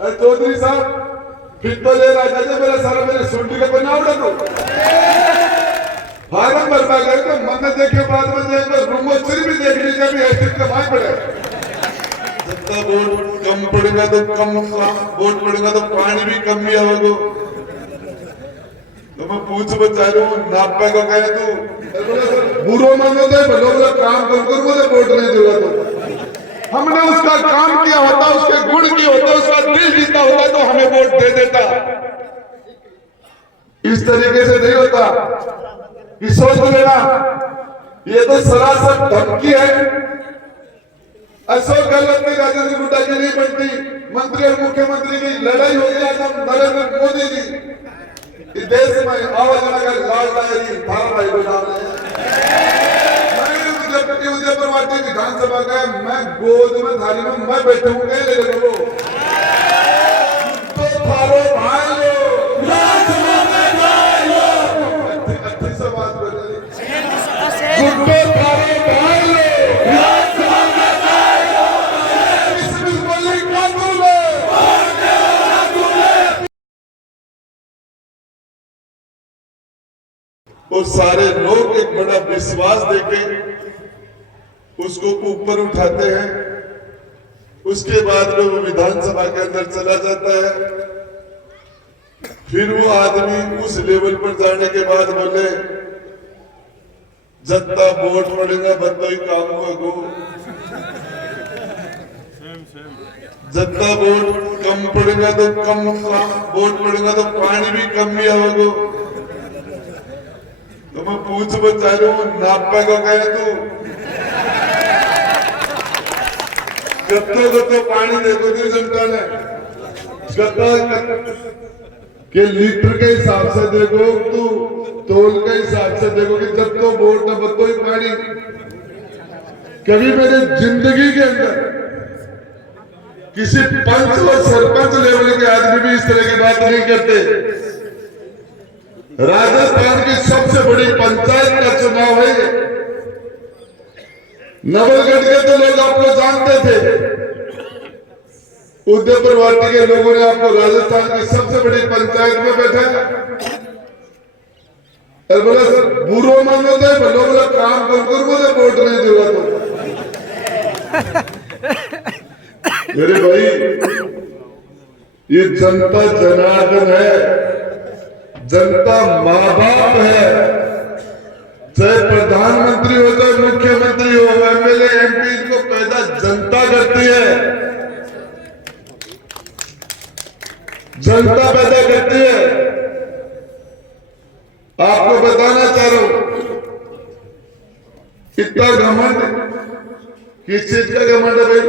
अरे चौधरी साहब फिर तो ले राजा जी मेरा सारा मेरे सुंडी का बना उड़ा तो फार्म भरवा गए तो मन देखे बाद में देखो रूमो चिर भी देख लीजिए अभी ऐसे का भाई पड़े जितना वोट कम पड़ेगा तो कम वोट पड़ेगा तो पानी भी कम ही आवेगा तो मैं पूछ बचा रहा हूँ नापे को कहे तू बुरो मानो दे भलो भला काम कर मुझे वोट नहीं देगा तो हमने उसका काम किया होता उसके गुण किए होते उसका दिल जीता होता तो हमें वोट दे देता। इस तरीके से नहीं होता कि सोच लेना ये तो सरासर धमकी है। अशोक गहलोत की राजेंद्र गुड्डा की नहीं बनती मंत्री और मुख्यमंत्री की लड़ाई हो गई आज हम नरेंद्र मोदी जी इस देश में आवाज लगाकर लाल डायरी धारा भाई बना रहे हैं। उदयपुर विधानसभा का मैं गोद में थाली में मैं बैठूंगा ले लो तो थारो भाई अच्छी सा बात बोले गुड्डो थारो भाई वो सारे लोग एक बड़ा विश्वास देके उसको ऊपर उठाते हैं। उसके बाद में वो विधानसभा के अंदर चला जाता है। फिर वो आदमी उस लेवल पर जाने के बाद बोले जत्ता वोट पड़ेगा बत्तो ही काम होगा जत्ता वोट कम पड़ेगा तो कम वोट पड़ेगा तो पानी भी कम ही आवेगा तो मैं पूछ बचा रहा हूँ नापे को कहे तू गत्तो पानी देखो थी जनता ने गत्ता के लीटर के हिसाब से देखो तू तोल के हिसाब से देखो कि जब तो वोट न बत्तो ही पानी। कभी मेरे जिंदगी के अंदर किसी पंच और सरपंच लेवल के आदमी भी इस तरह की बात नहीं करते। राजस्थान की सबसे बड़ी पंचायत का चुनाव है। नवलगढ़ के तो लोग आपको जानते थे। उदयपुर वाटी के लोगों ने आपको राजस्थान की सबसे बड़ी पंचायत में बैठा बोला बुरो मानो दे भलो बोला काम कर मुझे वोट नहीं देगा तो मेरे भाई ये जनता जनार्दन है जनता माँ बाप है। चाहे प्रधानमंत्री हो चाहे मुख्यमंत्री हो एमएलए एमपी को पैदा जनता करती है जनता पैदा करती है। आपको बताना चाह रहा हूं इतना घमंड किस चीज का घमंड है भाई।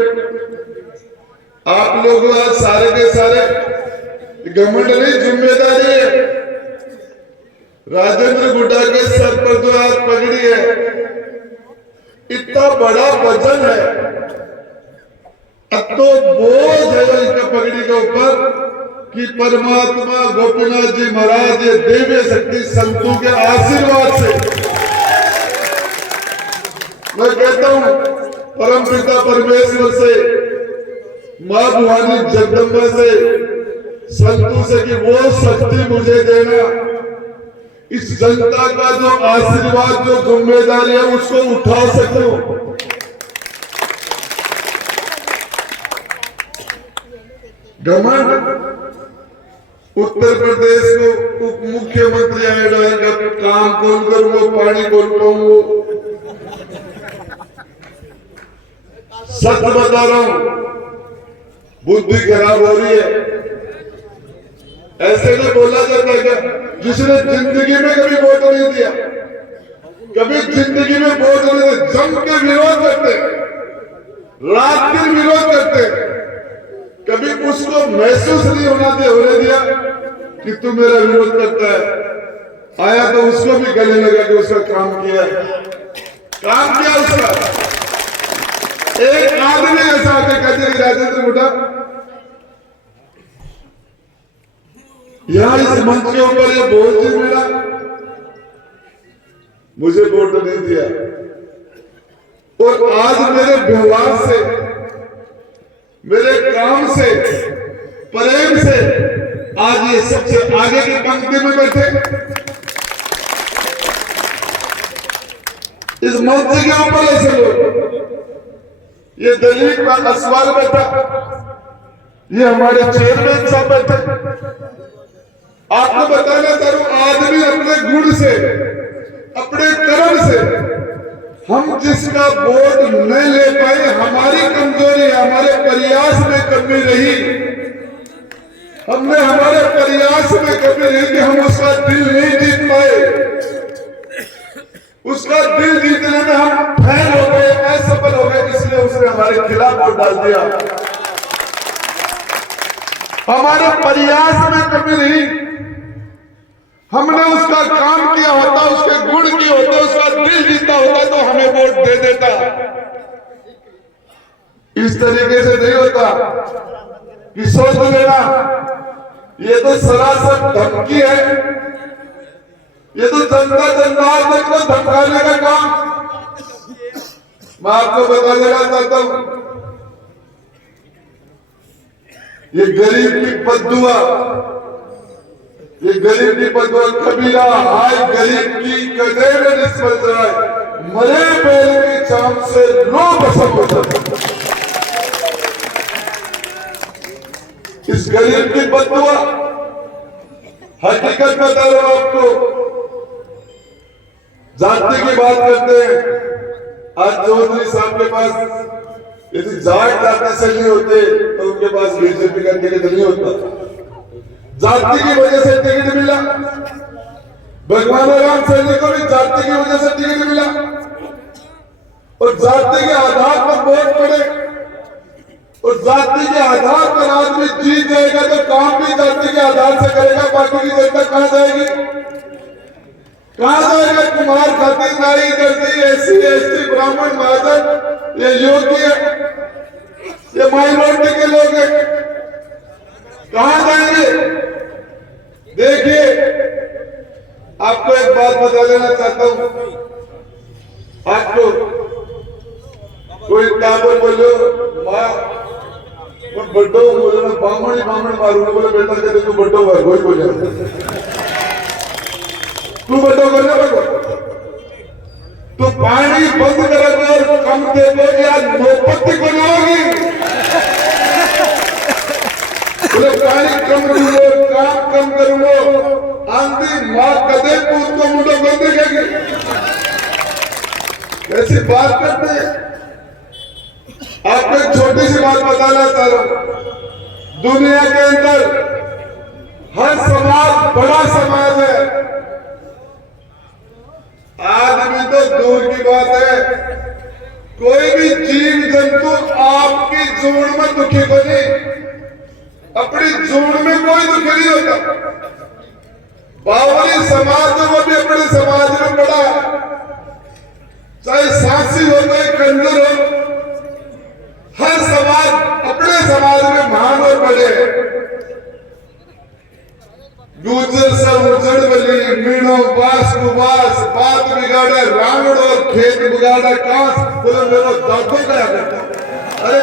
आप लोग आज सारे के सारे घमंड नहीं जिम्मेदारी है। राजेंद्र गुड्डा के सर पर जो आज पगड़ी है इतना बड़ा वजन है अब तो बोझ है इनका पगड़ी के ऊपर कि परमात्मा गोपीनाथ जी महाराज ये देवी शक्ति संतों के आशीर्वाद से मैं कहता हूं परम पिता परमेश्वर से मां भवानी जगदम्बा से संतों से कि वो शक्ति मुझे देना इस जनता का जो आशीर्वाद जो जिम्मेदारी है उसको उठा सकूं। घमंड उत्तर प्रदेश को उप मुख्यमंत्री आएगा काम कौन करूंगा पानी कौन पाऊंगा। सच बता रहा हूं बुद्धि खराब हो रही है। ऐसे नहीं बोला जाता क्या जिसने जिंदगी में कभी वोट नहीं दिया कभी जिंदगी में वोट नहीं दिया जम के विरोध करते रात दिन विरोध करते कभी उसको महसूस नहीं होने दिया कि तू मेरा विरोध करता है। आया तो उसको भी गले लगा कि उसका काम किया उसका। एक आदमी ऐसा आके कहते राजेंद्र गुड्डा यहाँ इस मंच के ऊपर ये बोल जी मिला मुझे वोट नहीं दिया और आज मेरे व्यवहार से मेरे काम से ये सबसे आगे की पंक्ति में बैठे, इस मंच के ऊपर ऐसे लोग, ये दलीप का असवाल बैठा, ये हमारे चेयरमैन साहब बैठे। आपको बताना चाहूं, आदमी अपने गुण से, अपने कर्म से, हम जिसका वोट न ले पाए, हमारी कमजोरी, हमारे प्रयास में कमी रही, हमने हमारे प्रयास में कमी रही कि हम उसका दिल नहीं जीत पाए, उसका दिल जीतने में हम फेल हो गए, असफल हो गए, इसलिए उसने हमारे खिलाफ वोट डाल दिया। हमारे प्रयास में कमी नहीं, हमने उसका काम किया होता, उसके गुण किए होते, उसका दिल जीता होता तो हमें वोट दे देता। इस तरीके से नहीं होता कि सोच लेना ये तो सरासर धमकी है, ये तो जनता जनार्दन को धमकाने का काम। मैं आपको बता देना चाहता हूं, ये गरीब की बद्दुआ, ये गरीब की बद्दुआ कबीरा हाय गरीब की कदे में निस्बत जाए, मरे बैल की चाम से लो बसम हो जाए। इस गरीब की बद्दुआ, हकीकत बता रहा हूं आपको, जाति की बात करते हैं। आज चौधरी साहब के पास यदि जाट जाति से नहीं होते तो उनके पास बीजेपी का टिकट नहीं होता। जाति की वजह से टिकट मिला, भगवान राम सैनी को भी जाति की वजह से टिकट मिला, और जाति के आधार पर वोट पड़े, और जाति के आधार पर आदमी जीत जाएगा तो काम भी जाति के आधार से करेगा। बाकी की जनता कहां जाएगी, कहां जाएगा? कुमार खातिर नाई दर्जी एससी एसटी ब्राह्मण महाजन, ये योग्य, ये माइनॉरिटी के लोग हैं, कहां जाएंगे? देखिए, आपको एक बात बता देना चाहता हूं, आपको कोई टावर बोलो मां बड्डो बोलो, ब्राह्मण ही ब्राह्मण मारूंगा, बोले बेटा कहते तू बड्डो मार, कोई बोले तू बड्डो करना बड्डो, तो पानी बंद करोगे और कम देगे या नौपत्ती बनाओगी? बोले पानी कम दूंगो, काम कम करूंगो, आंधी मां कदे उसको मुंडो बंद देखेगी। ऐसी बात करते हैं। आपको एक छोटी सी बात बताना चाह रहा हूं, दुनिया के अंदर हर समाज बड़ा समाज है। आदमी तो दूर की बात है, कोई भी जीव जंतु आपकी जोड़ में दुखी को नहीं, अपनी जोड़ में कोई दुखी नहीं होता। बावली समाज जो वो भी अपने समाज में बड़ा, चाहे सासी हो चाहे कंजर हो, हर समाज अपने समाज में महान और बड़े हैं। गुजर से उजड़ बली, मीणो बास कुबास, बात बिगाड़े रावण और खेत बिगाड़ा कांस, बोले मेरा दादो क्या करता? अरे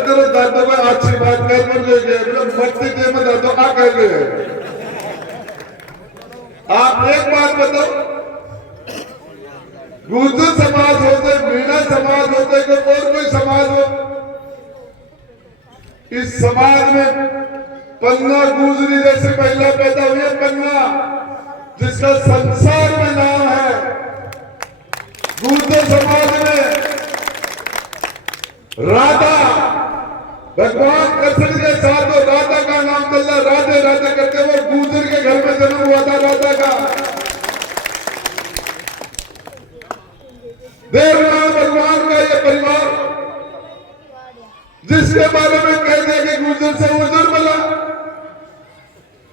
तेरे दादो में अच्छी बात कर बोले मट्टी दे में दादो क्या कर रहे हैं? आप एक बात बताओ, गुजर समाज होते, मीणा समाज होते, और कोई समाज हो, इस समाज में पन्ना गुजरी जैसे पहला पैदा हुई है, पन्ना जिसका संसार में नाम है, गुर्जर समाज में राधा, भगवान कृष्ण के साथ वो राधा का नाम चल रहा, राधे राधे करते वो गुर्जर के घर में जन्म हुआ था राधा का। देवनाम भगवान का ये परिवार, जिसके बारे में कह दिया कि गुर्जर से उजर बना,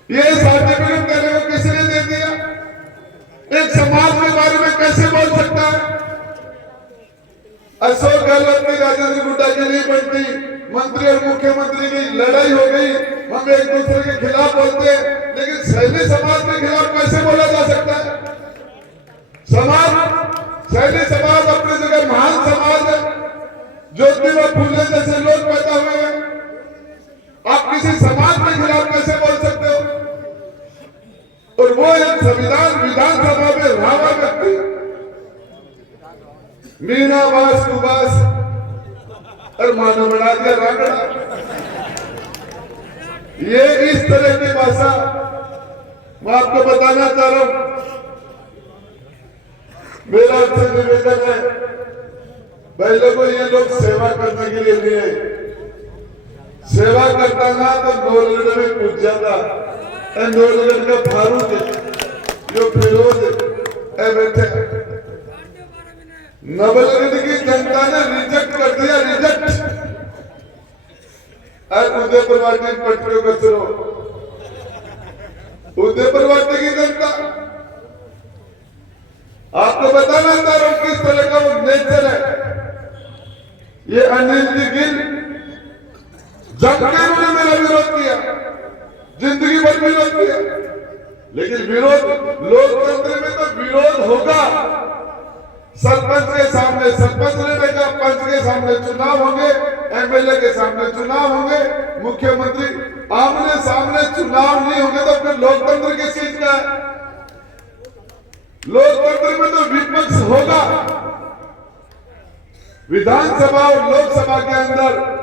ये सर्टिफिकेट देने को किसने दे दिया? एक समाज के बारे में कैसे बोल सकता है? अशोक गहलोत की राजेंद्र गुड्डा की नहीं बनती, मंत्री और मुख्यमंत्री की लड़ाई हो गई, हम एक दूसरे के खिलाफ बोलते हैं, लेकिन सैनी समाज के खिलाफ कैसे बोला जा सकता है? सैनी समाज अपनी जगह महान समाज है, ज्योतिबा फूले जैसे लोग पैदा हुए हैं। आप आप किसी समाज के खिलाफ कैसे बोल सकते हो? और वो एक संविधान विधानसभा में रावा व्यक्ति मीना बास कुबास और मानो बना दिया रागड़ा। ये इस तरह की भाषा मैं आपको बताना चाह रहा हूं। मेरा आपसे निवेदन है, पहले को ये लोग सेवा करने के लिए लिए सेवा करता ना तो नौलगढ़ में पूछ जाता। नौलगढ़ का फारूक जो फिरोज बैठे नवलगढ़ की जनता ने रिजेक्ट कर दिया, रिजेक्ट। उदयपुर वाटी पटरियों का सुनो, उदयपुर वाटी की जनता आपको बताना चाह रहा हूं किस तरह का वो नेचर है। ये अनिल जी गिल जब के उन्होंने मेरा विरोध किया, जिंदगी भर विरोध किया, लेकिन विरोध लोकतंत्र में तो विरोध होगा। सरपंच के सामने सरपंच लड़ेगा, पंच के सामने चुनाव होंगे, एमएलए के सामने चुनाव होंगे, मुख्यमंत्री आमने सामने चुनाव नहीं होंगे तो फिर लोकतंत्र किस चीज का है? लोकतंत्र में तो विपक्ष होगा। विधानसभा और लोकसभा के अंदर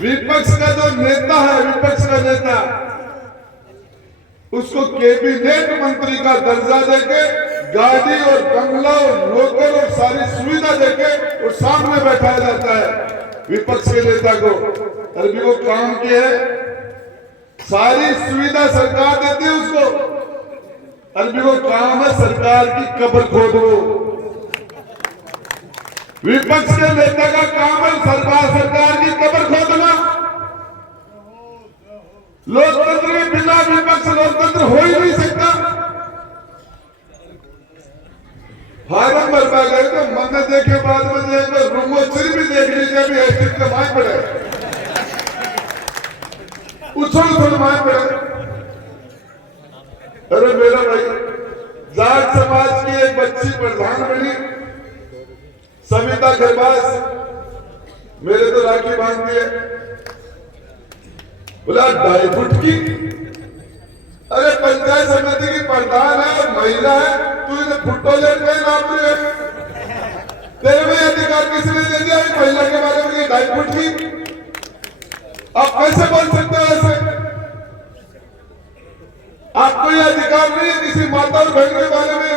विपक्ष का जो नेता है, विपक्ष का नेता, उसको कैबिनेट मंत्री का दर्जा देके गाड़ी और बंगला और नौकर और सारी सुविधा देके और सामने बैठाया जाता है विपक्ष के नेता को। अभी वो काम किया है, सारी सुविधा सरकार देती है उसको। अभी वो काम है सरकार की कब्र खोदो। विपक्ष के नेता का काम है सरकार की कब्र खोदना। लोकतंत्र में बिना विपक्ष लोकतंत्र हो ही नहीं सकता। फार्म भरवा गए तो मन देखे बाद में रूमो चिर भी देख लीजिए, अभी ऐसे कमाए पड़े उछल उछल माए पड़े। अरे मेरा भाई, जाट समाज की एक बच्ची प्रधान बनी, सविता खरबास, मेरे तो राखी बांधती है, बोला 2.5 फुट की। अरे पंचायत समिति की प्रधान है और महिला है, तू इन्हें फुटो लेट गए नाम रहे। तेरे में अधिकार किसने दे दिया महिला के बारे में 2.5 फुट की? आप कैसे बोल सकते हो ऐसे? आपको यह अधिकार नहीं है किसी माता और बहन के बारे में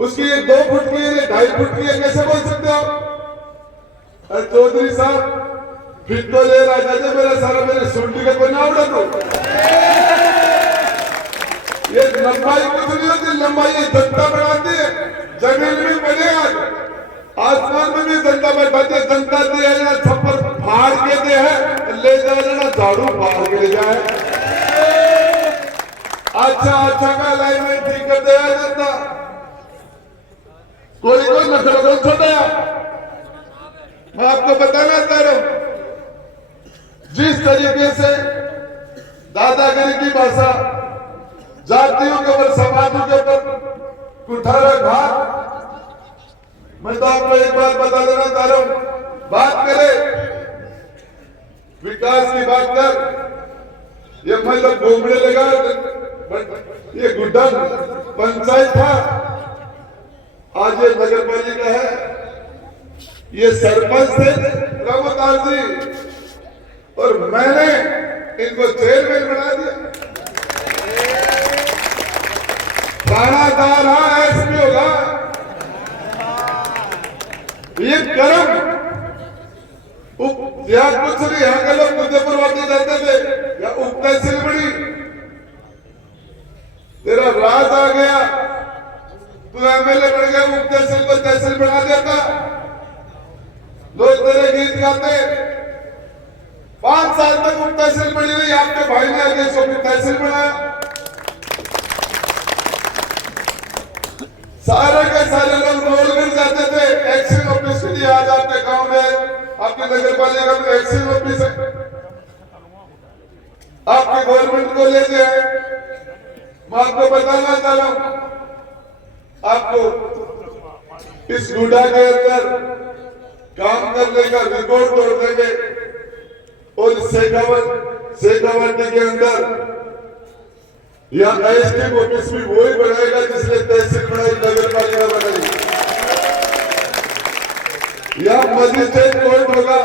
उसकी ये 2 फुट की है, 2.5 फुट की है, कैसे बोल सकते हो? अरे चौधरी साहब फिर तो ले राजा जी मेरा सारा मेरे सुंडी का कोई ना उड़ा दो। ये लंबाई कुछ नहीं होती, लंबाई ये जनता बढ़ाती है। जमीन में बने आसमान में भी जनता बैठाती है। जनता दिया ना छप्पर फाड़ के दे है, ले जाए ना झाड़ू फाड़ के ले जाए। अच्छा का अलाइनमेंट ठीक कर दिया जनता, कोई नखरा को छोड़ा। मैं आपको बताना चाह रहा हूं, जिस तरीके से दादागिरी की भाषा जातियों के ऊपर, समाजों के ऊपर कुठाराघात, मैं तो आपको एक बात बता देना चाह रहा हूं। बात करें विकास की, बात कर, ये मतलब घूमने लगा, ये गुड्डन पंचायत था, आज ये नगर पालिका है। ये सरपंच थे रघुदास जी और मैंने इनको चेयरमैन बना दिया। थानादार एसपी होगा। ये कर्म या कुछ नहीं। यहाँ के लोग उदयपुर वाटी जाते थे या उप तहसील बड़ी, तेरा राज आ गया, तू एमएलए बन गया, उप तहसील को तहसील बना देता, लोग तेरे गीत गाते। 5 साल तक उप तहसील बनी रही, आपके भाई ने आगे इसको तहसील बनाया। सारे के सारे लोग नौलगढ़ जाते थे, एक्शन ऑफिस के लिए आ जाते। गांव में आपकी नगर पालिका में एक्शन ऑफिस है, आपकी गवर्नमेंट को ले जाए। मैं आपको बताना चाह रहा हूं, आपको इस गुडा के अंदर काम करने का रिकॉर्ड तोड़ देंगे। और शेखावटी के अंदर या एसटी ऑफिस भी वही बनाएगा जिसने तहसील बनाई, नगर पालिका बनाई। या मजिस्ट्रेट कोर्ट होगा।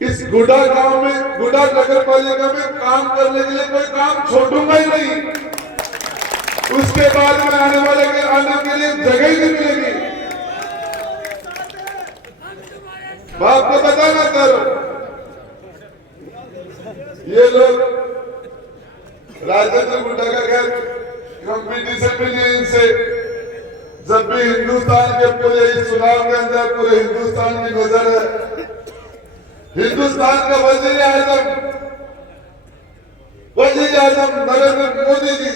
इस गुडा गांव में, गुडा नगर पालिका में काम करने के लिए कोई काम छोड़ूंगा ही नहीं। उसके बाद में आने के लिए जगह ही नहीं मिलेगी। बाप को बताना करो। ये लोग राजेंद्र गुड्डा का खैर कंपटीशन भी नहीं इनसे। जब भी हिंदुस्तान के पूरे इस चुनाव के अंदर पूरे हिंदुस्तान की नजर है, हिंदुस्तान का वजीर आजम नरेंद्र मोदी जी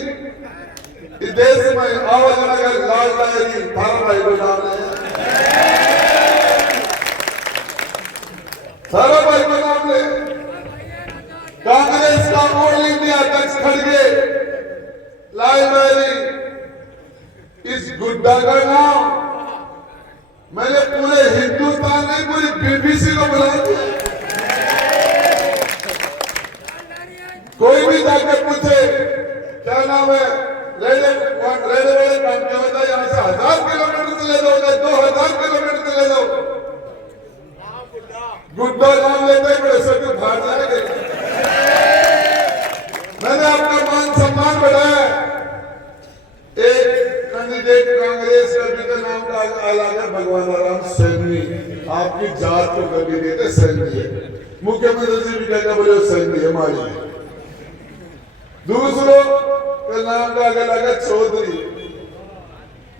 इस देश में आवाज नगर लाल डायरी थारा भाई को नाम ले, थारा भाई को नाम ले। कांग्रेस का ऑल इंडिया अध्यक्ष खड़गे लाइब्रेरी, इस गुड्डा का नाम मैंने पूरे हिंदुस्तान में पूरी बीबीसी को बुला दिया। कोई भी जाकर पूछे क्या नाम है, रेलवे वाले काम क्या होता है, यहाँ से 1000 किलोमीटर चले जाओ, 2000 किलोमीटर चले जाओ, गुड्डा नाम लेते ही बड़े सबके बाहर जाएंगे। मैंने आपका मान सम्मान बढ़ाया। एक कैंडिडेट कांग्रेस का भी का नाम का अलग है, भगवान राम सैनी। आपकी जात को कभी देते सैनी है, मुख्यमंत्री जी भी कहकर बोले सैनी है हमारी। दूसरों का नाम का आगे लगा चौधरी,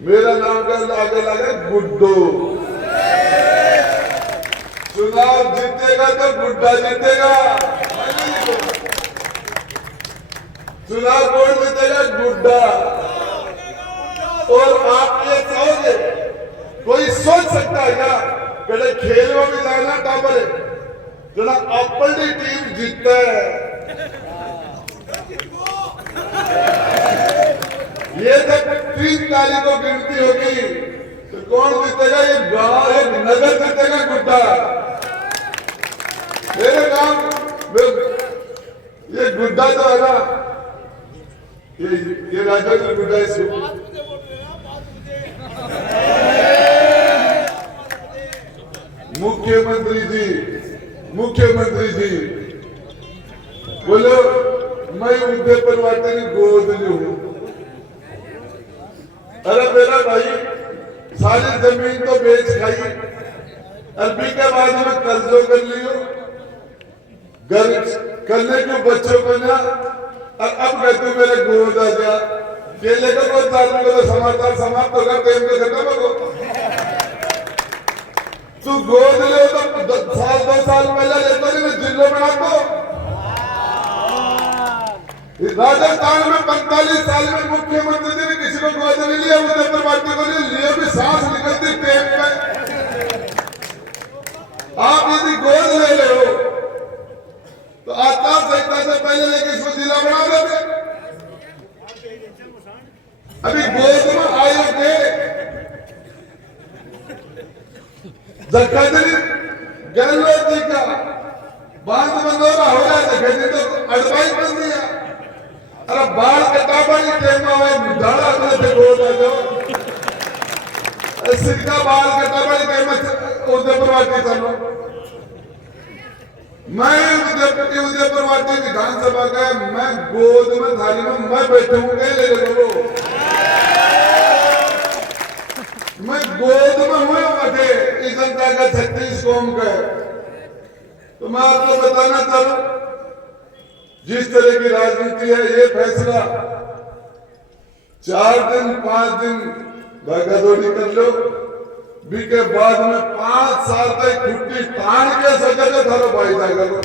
मेरा नाम का आगे लगा गुड्डो। चुनाव जीतेगा तो गुड्डा जीतेगा, चुनाव कौन जीतेगा? गुड्डा। और आप ये चाहोगे, कोई सोच सकता है क्या पहले खेल में भी जाना टाबर है जो अपनी टीम जीतता है। ये जब 3 तारीख को गिनती होगी तो कौन जीतेगा? ये गांव, एक नगर जीतेगा गुड्डा। मेरे गांव ये गुड्डा जो है ना, ये राजेंद्र गुड्डा इसको मुख्यमंत्री जी बोलो मैं उदयपुर वाटे की गोद लू। अरे मेरा भाई सारी जमीन तो बेच खाई, अरबी के बाद में कर्जों कर लियो, घर करने के बच्चों को ना, और अब कहते हो मेरे गोद आ जा। केले का बहुत आदमी को तो समाचार समाप्त होगा, प्रेम के खत्म होगा। तू गोद ले तो 2 साल पहले लेते नहीं, जिलो बना तो राजस्थान में 45 साल में मुख्यमंत्री जी ने किसी को गोद नहीं लिया, उदयपुर वाटी को लिए भी सांस निकलती पेट में। आप यदि गोद ले रहे हो तो आचार संहिता से पहले लेके इसको जिला बना देते। अभी गोद में आयोग के जखदरी गहलोत जी का बांध बंदोरा हो रहा है, जखदरी तो एडवाइस बन दिया। अरे बाल कटाबा ही टेम में मुझाड़ा अपने से गोद आ जाओ, सिक्का बाल कटाबा ही टेम में उदयपुर वाटी चलो। मैं उदयपुर वाटी विधानसभा का मैं गोद में थाली में मैं बैठूंगा, ले लो मैं गोद में हुए बैठे इस जनता का 36 कौम का। तो मैं आपको बताना चाहूं, जिस तरह की राजनीति है, ये फैसला 4 दिन 5 दिन भागादौड़ी कर लो, बी के बाद में 5 साल तक छुट्टी तान के सके थारो भाई जाएगा।